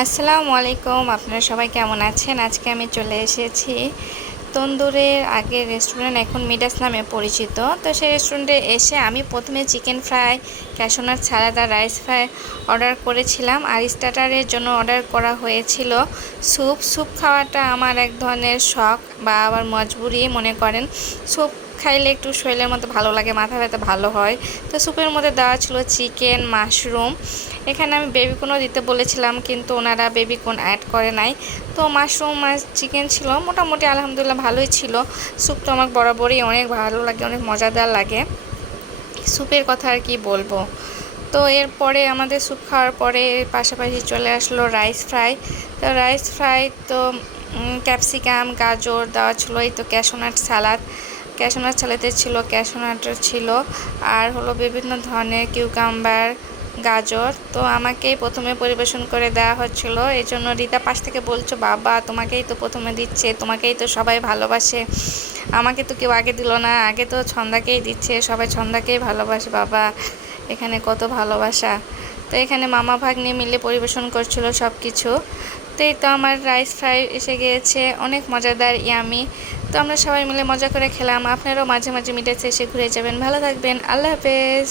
আসসালামু আলাইকুম, আপনারা সবাই কেমন আছেন? আজকে আমি চলে এসেছি তন্দুরের আগে রেস্টুরেন্ট এখন মিডাস নামে পরিচিত। তো সেই রেস্টুরেন্টে এসে আমি প্রথমে চিকেন ফ্রাই ক্যাশোনার ছালাদ রাইস ফ্রাই অর্ডার করেছিলাম। আর স্টার্টারের জন্য অর্ডার করা হয়েছিল স্যুপ স্যুপ খাওয়াটা আমার এক ধরনের শখ বা আবার মজবুরি মনে করেন। স্যুপ খাইলে একটু শরীরের মধ্যে ভালো লাগে, মাথা ব্যথা ভালো হয়। তো স্যুপের মধ্যে দেওয়া ছিল চিকেন মাশরুম এখানে আমি বেবিকনও দিতে বলেছিলাম, কিন্তু ওনারা বেবিকন অ্যাড করে নাই। তো মাশরুম আর চিকেন ছিল, মোটামুটি আলহামদুলিল্লাহ ভালোই ছিল। স্যুপটা আমার বরাবরই অনেক ভালো লাগে, অনেক মজাদার লাগে। স্যুপের কথা আর কি বলব? তো এরপরে আমাদের স্যুপ খাওয়ার পরে পাশাপাশি চলে আসলো রাইস ফ্রাই তো রাইস ফ্রাই তো ক্যাপসিকাম গাজর দেওয়া ছিল, এই তো ক্যাশোনাট সালাদ ক্যাশোনাট সালাতে ছিল ক্যাশোনাট ছিল, আর হলো বিভিন্ন ধরনের কিউকাম্বার, গাজর। তো আমাকেই প্রথমে পরিবেশন করে দেওয়া হচ্ছিল। এই জন্য রিতা পাশ থেকে বলছো, বাবা, তোমাকেই তো প্রথমে দিচ্ছে, তোমাকেই তো সবাই ভালোবাসে। আমাকে তো কেউ আগে দিল না, আগে তো ছন্দাকেই দিচ্ছে, সবাই ছন্দাকেই ভালোবাসে, বাবা। এখানে কত ভালোবাসা। তো এখানে মামা ভাগ্নে মিলে পরিবেশন করছিল সব কিছু তো এই তো আমার রাইস ফ্রাই এসে গিয়েছে, অনেক মজাদার, ইয়ামি। তো আমরা সবাই মিলে মজা করে খেলাম। আপনারাও মাঝে মাঝে মিটেছে এসে ঘুরে যাবেন। ভালো থাকবেন। আল্লাহ হাফেজ।